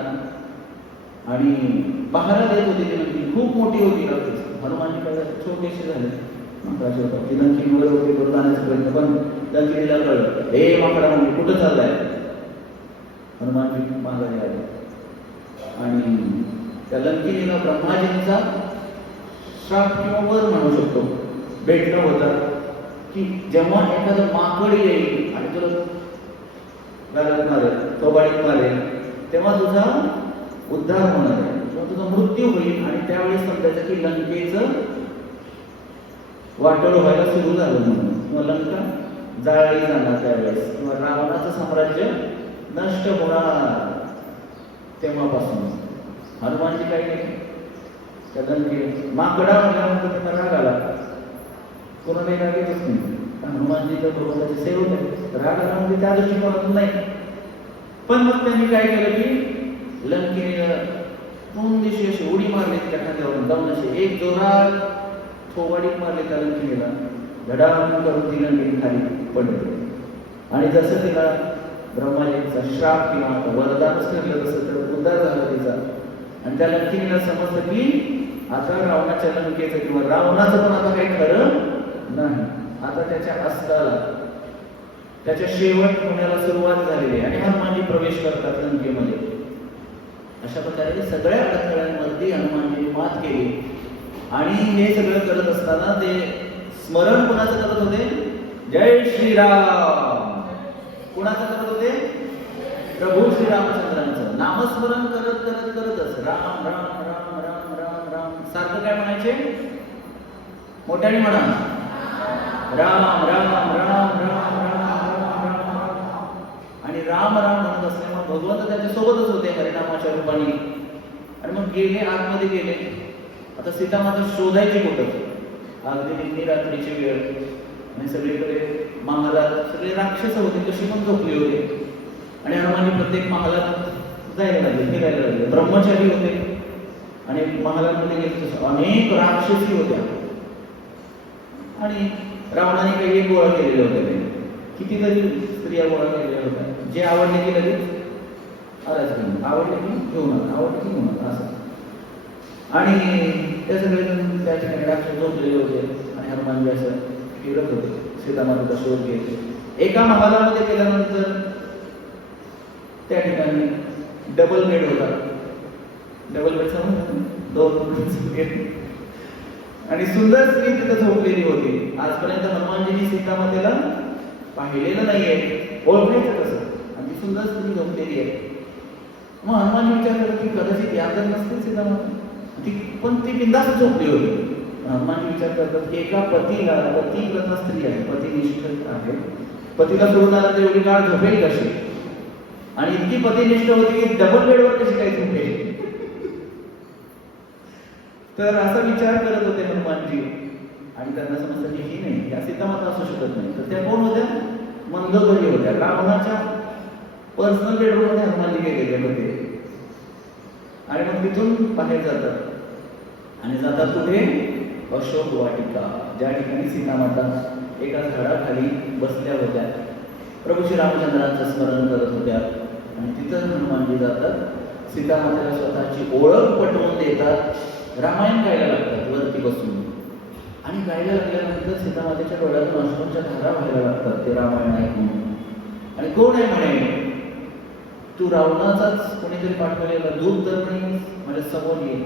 आणि पहारा देत होती. ती लंकिनी खूप मोठी होती राक्षसी. हनुमानजी काय छोटेसे झाले, माकडाचे होता. ती लंकिनी वगैरे होती करून जाण्याचा प्रयत्न, पण लंकिनीला कळलं, हे माकडा म्हणजे कुठं चाललाय? हनुमानजी मागे आले आणि त्या लंकिनीला ब्रह्माजींचा श्राप किंवा वर म्हणू शकतो भेटला होता की जेव्हा एखादं माकड येईल आणि तुला गालात मारेल, थोबाडीत मारेल, तेव्हा तुझा उद्धार होणार आहे किंवा तुझा मृत्यू होईल. आणि त्यावेळेस समजायचं की लंकेचं वाटोळं व्हायला सुरू झालं म्हणून, किंवा लंका जाळली जाणार त्यावेळेस, किंवा रावणाचं साम्राज्य नष्ट होणार. तेव्हापासून हनुमानजी काय केले, त्या लंके माकडा म्हटल्यानंतर त्यांना राग आला. कोणालाही राग येतच नाही, हनुमानजी तर भगवंताचे सेवक आहे, राग आला म्हणजे त्या दृष्टिकोनातून नाही. पण मग त्यांनी काय केलं की लंकेला दोन दिवशी अशी उडी मारली त्या खांद्यावरून जाऊन, असे एक जोरात थोबाडीत मारले त्या लंकेला, धडाम करून ती लंकेने खाली पडली. आणि जसं तिला ब्रह्माजींचा श्राप किंवा वरदानच ठरलं तसं तर उद्धार झाला तिचा. आणि त्या लंकेला समजलं की आता रावणाच्या लंकेचं किंवा रावणाचं पण आता काही खरं नाही, आता त्याच्या अस्ताला त्याच्या शेवट होण्याला सुरुवात झालेली आहे. आणि हनुमानजी प्रवेश करतात लंकेमध्ये. अशा प्रकारे सगळ्या अडथळ्यांवरती हनुमानजीने मात केली. आणि हे सगळं करत असताना ते स्मरण कोणाचं करत होते? जय श्रीराम. कोणाचं करत होते? प्रभू श्रीरामचंद्रांचं नामस्मरण करत करत करतच राम राम राम राम राम राम सारखं काय म्हणायचे? मोठ्याने म्हणा, राम राम राम राम राम राम राम. आणि राम राम म्हणत असल्यामुळे भगवंत त्याच्या सोबतच होते हरिनामाच्या रूपाने. आणि मग गेले, आतमध्ये गेले. आता सीतामाता शोधायची कुठं? अगदी निम्मी रात्रीची वेळ आणि सगळीकडे महालात सगळे राक्षस होते, कशी पण झोपले होते. आणि हनुमानजी प्रत्येक महालात जायला लागले, फिरायला लागले. ब्रह्मचारी होते आणि महालांमध्ये गेले अनेक राक्षसी होत्या. आणि रावणाने काही एक गोळा केलेले होते, कितीतरी स्त्रिया गोळा केलेल्या होत्या. जे आवडले की लगेच आलाच घेऊन, आवडले की घेऊन आला, आवडले की घेऊन आला असं. आणि त्या सगळेजण त्या ठिकाणी राक्षस झोपलेले होते आणि हनुमानजी असं फिरत होते, सीतामातेचा शोध घेत. एका महालामध्ये गेल्यानंतर त्या ठिकाणी डबल बेड होता. डबल बेड समजलं, 2 बेड. आणि सुंदर स्त्री तिथं झोपलेली होती. आजपर्यंत हनुमानजींनी सीतामातेला पाहिलेलं नाहीये, ओळखायचं कसं? आणि ती सुंदर स्त्री झोपलेली आहे. मग हनुमानजी विचार करत की कदाचित याद नसतील सीतामाता, ती पण ती बिंदास झोपली होती. हनुमानजी विचार करतात की एका पतीला, पतिव्रता स्त्री आहे, पतिनिष्ठ आहे, पतीला सोडून आला तर एवढी काळ झोपेल कशी? आणि इतकी पतिनिष्ठ होती की डबल बेडवर कशी काही झोपेल? तर असा विचार करत होते हनुमानजी. आणि त्यांना समजतं की ही नाही, या सीतामाता असू शकत नाही. तर त्या कोण होत्या? मंदोदरी होत्या. रावणाच्या पर्सनल बेडरूम मध्ये हनुमानजी गेलेले होते. आणि मग तिथून बाहेर जातात आणि जातात कुठे? अशोक वाटिका, ज्या ठिकाणी सीतामाता एका झाडाखाली बसल्या होत्या, प्रभू श्री रामचंद्रांचं स्मरण करत होत्या. आणि तिथं हनुमानजी जातात, सीतामातेला स्वतःची ओळख पटवून देतात, रामायण गायला लागतात वरती बसून. आणि गायला लागल्यानंतर सीतामातेच्या डोळ्यातून अश्रूंच्या धारा व्हायला लागतात ते रामायण ऐकून. आणि कोण आहे म्हणे? तू रावणाचाच कोणीतरी पाठवलेला दूत तर नाही, माझ्या समोर ये.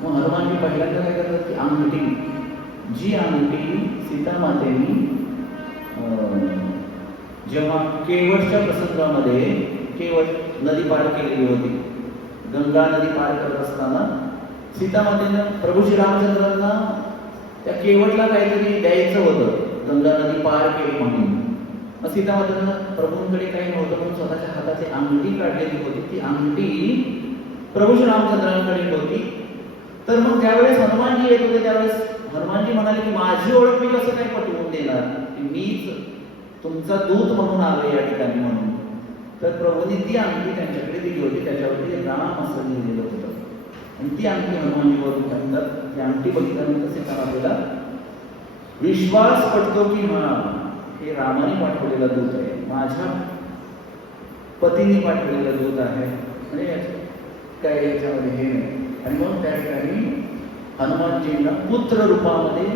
मग हनुमानजी पहिल्यांदा काय करतात की अंगठी, जी अंगठी सीतामातेनी जेव्हा केवटच्या प्रसंगामध्ये, केवट नदी पार केलेली होती, गंगा नदी पार करत असताना सीतामातेनं प्रभू श्री रामचंद्रांना त्या केवटला काहीतरी द्यायचं होतं, गंगा नदी पार केली म्हणून. मग सीतामातेनं प्रभूंकडे काही नव्हतं म्हणून स्वतःच्या हाताची अंगठी काढलेली होती. ती अंगठी प्रभू श्री रामचंद्रांकडे होती. तर मग ज्यावेळेस हनुमानजी येत होते त्यावेळेस हनुमानजी म्हणाले की माझी ओळख मी कसं काय पटवून देणार, की मीच तुमचा दूत म्हणून आलो या ठिकाणी म्हणून. तर प्रभूंनी ती अंगठी त्यांच्याकडे दिली होती, त्याच्यावरती राम असं लिहिलेलं होतं. आणि ती अंगठी हनुमानजी वरून टाकतात. ती अंगठी बघितल्यानंतर सीतामातेला विश्वास पटतो की हा, हे रामाने पाठवलेला दूत आहे, माझ्या पतीने पाठवलेला दूत आहे, म्हणजे काय याच्यामध्ये हे नाही. आणि मग त्या ठिकाणी हनुमानजींना पुत्र रूपामध्ये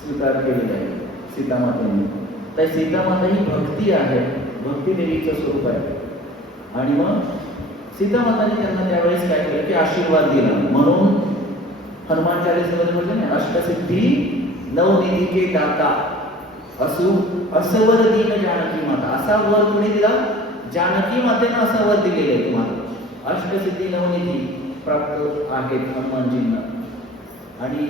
स्वीकार केलेला आहे सीतामातेने. तर सीतामाता ही भक्ती आहे, भक्ती देवीचं स्वरूप आहे. आणि मग सीतामाताने त्यांना त्यावेळेस काय केलं की आशीर्वाद दिला. म्हणून हनुमान चालीसामध्ये म्हणजे नाही, अष्टसिद्धी नवनिधी के दाता असं वर दीन जानकी माता. असा वर कोणी दिला? जानकी मातेनं असा वर दिलेला आहे तुम्हाला. अष्टसिद्धी नवनिधी प्राप्त आहेत हनुमानजींना. आणि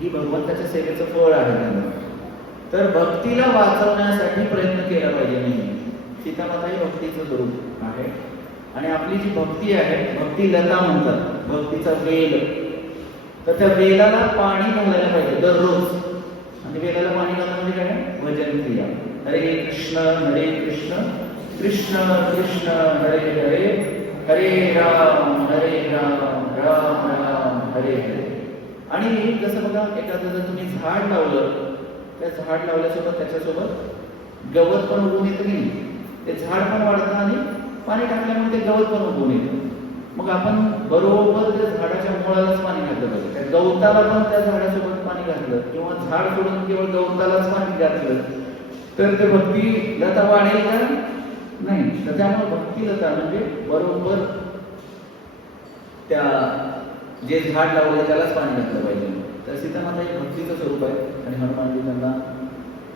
ही भगवंताच्या सेवेचं फळ आहे त्यांना. तर भक्तीला वाचवण्यासाठी प्रयत्न केला पाहिजे नाही. सीतामाता ही भक्तीचं स्वरूप आहे. आणि आपली जी भक्ती आहे, भक्ती लता म्हणतात, भक्तीचा वेल. तर त्या वेलाला पाणी घालायला पाहिजे दररोज. आणि वेलाला पाणी घालणं म्हणजे काय? भजन क्रिया. हरे कृष्ण कृष्ण कृष्ण हरे हरे, हरे राम राम राम हरे हरे. आणि जसं बघा, एखादं जर तुम्ही झाड लावलं, त्या झाड लावल्यासोबत त्याच्यासोबत गवत पण उगवून येतं नाही. ते झाड पण वाढतं आणि पाणी टाकल्यामुळे ते गवत पण उगवून येतं. मग आपण बरोबर त्या झाडाच्या मुळालाच पाणी घातलं पाहिजे. त्या गवताला पण त्या झाडासोबत पाणी घातलं किंवा झाड सोडून केवळ गवतालाच पाणी घातलं तर ते भक्ती लता वाढेल का? नाही. तर त्यामुळे भक्ती लता म्हणजे बरोबर त्या जे झाड लावले त्यालाच पाणी घातलं पाहिजे. तर सीतामाता हे भक्तीचं स्वरूप आहे. आणि हनुमानजी त्यांना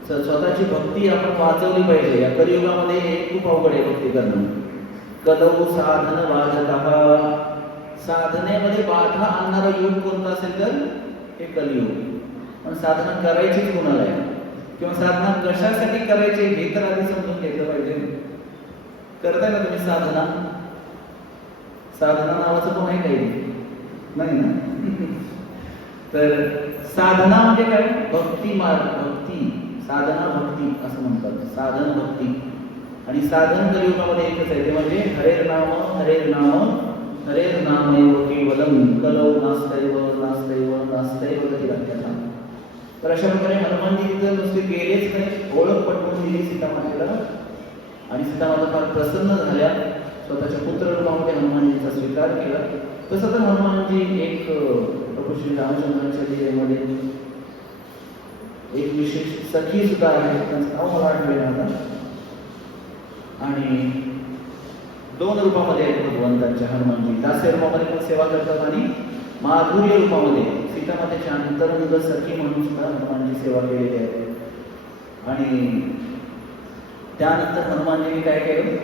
स्वतःची भक्ती आपण वाचवली पाहिजे. या कलियुगामध्ये हे खूप अवघड आहे भक्ती करणं. कलौ साधन बाधकः, साधनेमध्ये बाधा आणणारा युग कोणता असेल तर हे कलियुग. पण साधना करायचीच कोणाला आहे किंवा साधना कशासाठी करायची हे तर आधी समजून घेतलं पाहिजे. करताय ना तुम्ही साधना? साधना नावाचं कोण आहे काही? नाही ना. तर साधना म्हणजे काय? भक्ती मार्ग, भक्ती, साधना भक्ती असं म्हणतात, साधन भक्ती. आणि साधन कलियुगामध्ये एकच आहे, ते म्हणजे हरेर नामैव केवलम कलौ नास्तैव गतिरन्यथा. तर अशा प्रकारे हनुमानजी तिथं नुसते गेलेच नाही, ओळख पटवून दिली सीतामातेला. आणि सीतामाता फार प्रसन्न झाल्या, स्वतःच्या पुत्र रूपामध्ये हनुमानजीचा स्वीकार केला. तसं तर हनुमानजी एक प्रभू श्री रामचंद्रांच्या लीलेमध्ये एक विशेष सखी सुद्धा आहे, त्यांचं नाव मला आठवेल आता. आणि 2 रूपामध्ये आहेत भगवंतांच्या हनुमानजी. दास्य रूपामध्ये पण सेवा करतात आणि माधुर्य रूपामध्ये सीतामातेच्या अंतरंग सखी म्हणून सुद्धा हनुमानजी सेवा केलेली आहे. आणि त्यानंतर हनुमानजींनी काय केलं,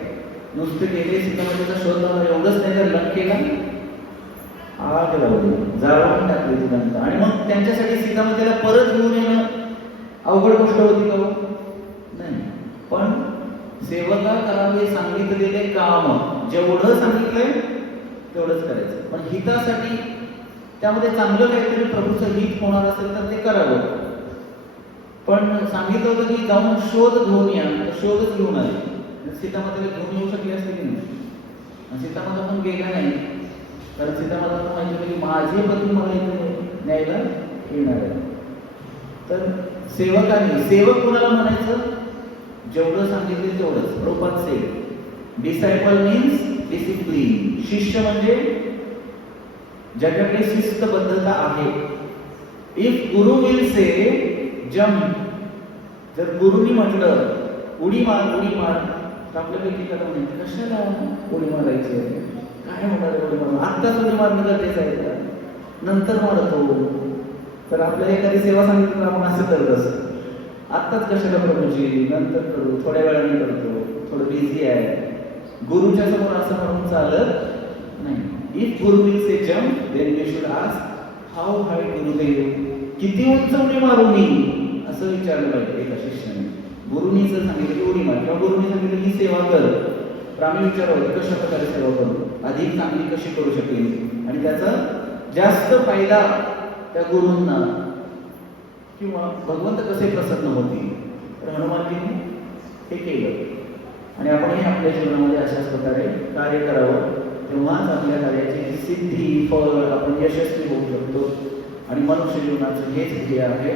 नुसते गेले सीतामातेचा शोध लावला एवढंच नाही तर लंकेला आग लावली, जाळून टाकली ती लंका. आणि मग त्यांच्यासाठी सीतामातेला परत घेऊन येणं अवघड गोष्ट होती का? नाही. पण सेवका करावे सांगितलेले काम जेवढं सांगितलंय तेवढंच करायचं. पण हितासाठी त्यामध्ये चांगलं काहीतरी प्रभूचं हित होणार असेल तर ते करावं. पण सांगितलं होतं की जाऊन शोध घेऊन या, शोधच घेऊन आले. सीतामातेला घेऊन येऊ शकले असते की नाही? सीतामाता पण गेल्या नाही, कारण सीतामाता माहिती होती की माझे पती मला इथे न्यायला येणार आहे. तर सेवकांनी, सेवक कोणाला म्हणायचं? जेवढं सांगितले तेवढंच. प्रभुपाद से डिसायपल मीन्स डिसिप्लिन. शिष्य म्हणजे ज्याच्याकडे शिस्तबद्धता आहे. If guru will say jump, जर गुरुनी म्हटलं उडी मार उडी मार, तर आपल्यापैकी त्याला म्हणायचं कशाला उडी मारायची, काय होणार उडी मार, आत्ताच उडी मारणं गरजेचं आहे का, नंतर मारतो. तर आपल्याला एखादी सेवा सांगितली आपण असं करत असतो, आत्ताच कशाला प्रभूजी, नंतर करू, थोड्या वेळाने करतो, थोडं बिझी आहे. गुरुच्या समोर असं म्हणून चालत नाही. If guru will say jump then we should ask how hi Gurudev, किती उंच उडी मारू मी, असं विचारलं पाहिजे एका शिष्याने. गुरुनी जर सांगितलं की उडी मार, किंवा गुरुनी सांगितलं की सेवा कर, तर आम्ही विचारावं कशा प्रकारे सेवा करू, अधिक चांगली कशी करू शकेल आणि त्याचा जास्त फायदा त्या गुरूंना किंवा भगवंत कसे प्रसन्न होतील. तर हनुमानजींनी हे केलं. आणि आपणही आपल्या जीवनामध्ये अशाच प्रकारे कार्य करावं, तेव्हाच आपल्या कार्याची सिद्धी, फळ आपण यशस्वी होऊ शकतो. आणि मनुष्य जीवनाचं हेच ध्येय आहे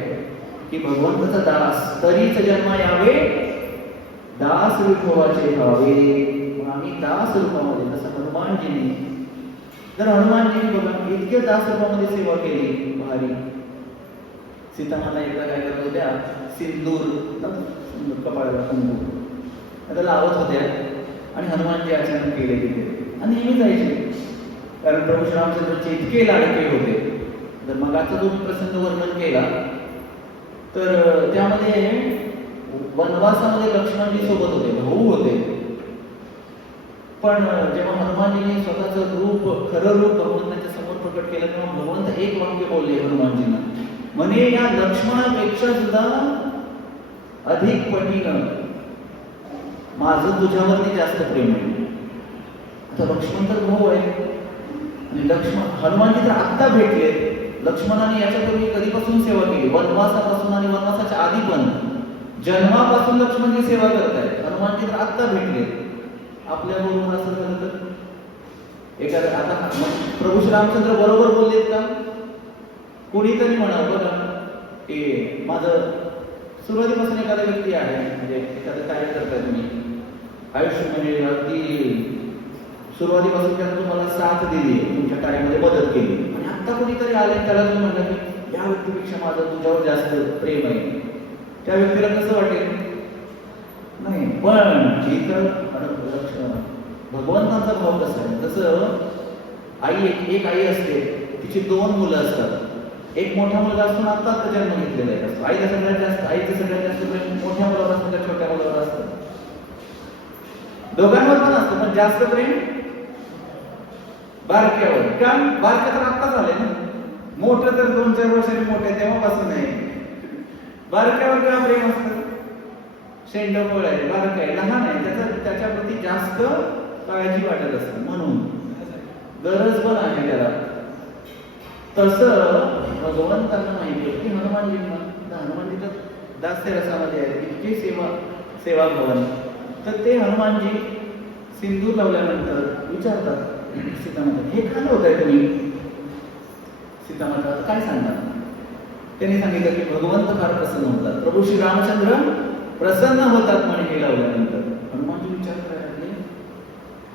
की भगवंताचा दास तरीच जन्म यावे, दास विठोबाचे व्हावे. आम्ही दास रूपामध्ये, जसं हनुमानजींनी, तर हनुमानजींनी बघा इतके दास रूपामध्ये सेवा केली भारी. सीतामाता एकदा काय करत होत्या, सिंदूर कपाळाला कुंकू आता लावत होत्या आणि हनुमानजी अचानक गेले तिथे आणि नेहमी जायचे, कारण प्रभू श्रीरामचंद्रचे इतके लाडके होते. तर मग आजचा जो प्रसंग वर्णन केला तर त्यामध्ये वनवासामध्ये लक्ष्मणजी सोबत होते, भाऊ होते. पण जेव्हा हनुमानजींनी स्वतःचं रूप, खरं रूप भगवंताच्या समोर प्रकट केलं, तेव्हा भगवंत एक वाक्य बोलले हनुमानजींना, म्हणे या लक्ष्मणापेक्षा सुद्धा अधिक पटीनं माझं तुझ्यावरती जास्त प्रेम आहे. आता लक्ष्मण तर भाऊ आहे आणि हनुमानजी तर आत्ता भेटले. लक्ष्मणाने याच्यापूर्वी कधीपासून सेवा केली, वनवासापासून आणि वनवासाच्या आधी पण, जन्मापासून लक्ष्मणजी सेवा करत आहेत. हनुमानजी तर आत्ता भेटले. आपल्या बरोबर असं झालं तर एखादं, आता प्रभू श्रीरामचंद्र बरोबर बोललेत का? कोणीतरी म्हणावं बघा की माझं सुरुवातीपासून एखादा व्यक्ती आहे, म्हणजे एखादं कार्य करताय तुम्ही आयुष्य, म्हणजे अगदी सुरुवातीपासून त्यानं तुम्हाला साथ दिली, तुमच्या कार्यामध्ये मदत केली, आणि आता कोणीतरी आले त्याला तुम्ही म्हणलं की या व्यक्तीपेक्षा माझं तुझ्यावर जास्त प्रेम आहे, त्या व्यक्तीला कसं वाटेल? नाही. पण इथं भगवंतांचा भाव कसा आहे, तसं आई, एक आई असते, तिची 2 मुलं असतात. एक मोठा मुलगा असतो, आता जन्म घेतलेला आहे. आईला सगळ्यात जास्त, आईचं सगळ्यात जास्त प्रेम मोठ्या मुलावर असतं का छोट्या मुलावर असतं? दोघांवर पण असतं, पण जास्त प्रेम बारक्यावर. का? बारक्या तर आत्ताच आले ना, मोठं तर 2-4 वर्षांनी मोठे तेव्हापासून आहे. बारक्यावर का प्रेम असतं? शेंडफळ आहे, बारक आहे, लहान आहे, त्याच्याप्रती जास्त काळजी वाटत असते, म्हणून गरज पण आहे त्याला. तसं भगवंतांना माहिती आहे की हनुमानजी तर दास्य रसामध्ये आहे, इतकी सेवा भवन. तर ते हनुमानजी सिंदूर लावल्यानंतर विचारतात सीतामाता, हे काय होत तुम्ही? सीतामाता काय सांगणार? त्यांनी सांगितलं की भगवंत फार प्रसन्न होतात, प्रभू श्री रामचंद्र प्रसन्न होतात म्हणे हे लावल्यानंतर. हनुमानजी विचार करायला,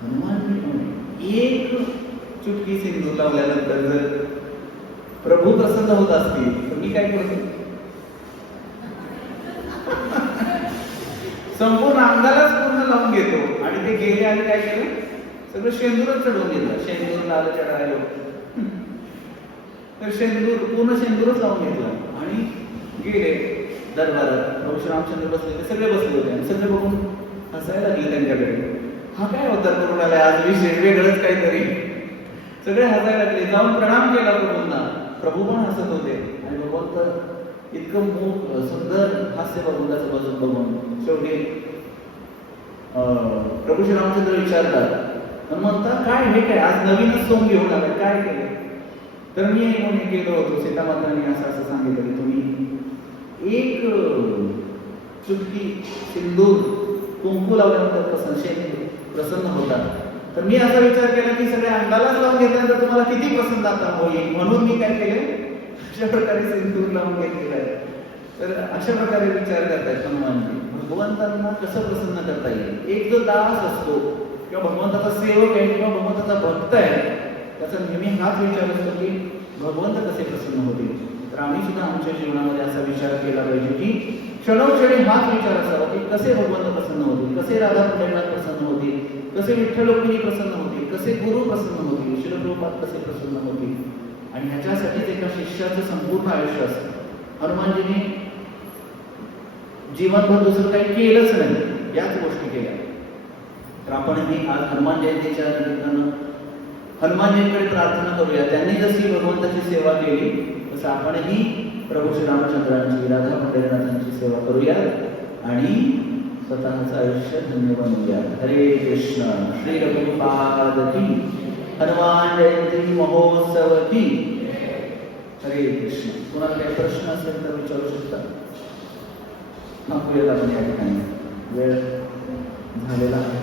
हनुमानजी म्हणे एक चुटकी सिंदूर लावल्यानंतर जर प्रभू प्रसन्न होत असतील तर मी काय करू? संपूर्ण अंगालाच पूर्ण लावून घेतो. आणि ते गेले आणि काय केलं? सगळं शेंदूरच चढवून घेतलं. शेंदूर लाल चढायो, तर शेंदूर पूर्ण शेंदूरच लावून घेतला आणि गेले दरबारात. प्रभू श्रीरामचंद्र बसले, ते सगळे बसले होते आणि सगळे बघून हसायला लागले त्यांच्याकडे. हा काय अवतार करून आलाय आज, विशेष वेगळंच काहीतरी. सगळे हसायला लागले. जाऊन प्रणाम केला प्रभूंना. प्रभू पण हसत होते आणि भगवंत इतकं सुंदर हास्य भगवंताचं बघून शेवटी प्रभू श्रीरामचंद्र विचारतात, हनुमंता काय हे काय आज नवीनच सोंग घेऊन आलाय, काय केले? तर मी म्हणून गेलो होतो, सीतामातांनी असं असं सांगितलं की तुम्ही एक चुटकी सिंदूर कुंकू लावल्यानंतर प्रसन्न होतात. तर मी असा विचार केला की सगळ्या अंगालाच लावून घेतल्यानंतर तुम्हाला किती प्रसन्नता होईल, म्हणून मी काय केले, अशा प्रकारे सिंदूर लावून घेतलेला आहे. तर अशा प्रकारे विचार करतायत हनुमानजी, भगवंतांना कसं प्रसन्न करता येईल. एक जो दास असतो किंवा भगवंताचा सेवक आहे किंवा भगवंताचा भक्त आहे, त्याचा नेहमी हाच विचार असतो की भगवंत कसे प्रसन्न होतील. तर आम्ही सुद्धा आमच्या जीवनामध्ये असा विचार केला पाहिजे की क्षणोक्षणी हाच विचार असावा की कसे भगवंत प्रसन्न होतील, कसे राधा कुंडलिनाथ प्रसन्न होतील, कसे विठ्ठल रुक्मिणी प्रसन्न होतील, कसे गुरु प्रसन्न होतील, श्री प्रभुपाद कसे प्रसन्न होतील. आणि ह्याच्यासाठीच एका शिष्याचं संपूर्ण आयुष्य असतं. हनुमानजीने जीवनभर दुसरं काही केलंच नाही, याच गोष्टी केल्या. तर आपणही आज हनुमान जयंतीच्या निमित्तानं हनुमानजींकडे प्रार्थना करूया. त्यांनी जशी भगवंताची सेवा केली तसं आपणही प्रभू श्रीरामचंद्रांची, राधा कुंडलिनाथांची सेवा करूया आणि स्वतःचं आयुष्य धन्य बनवूया. हरे कृष्ण. श्री रघुपाद की, हनुमान जयंती महोत्सव की. हरे कृष्ण. कोणाला काही प्रश्न असेल तर विचारू शकता. थांबूयाला आपण या ठिकाणी, वेळ झालेला आहे.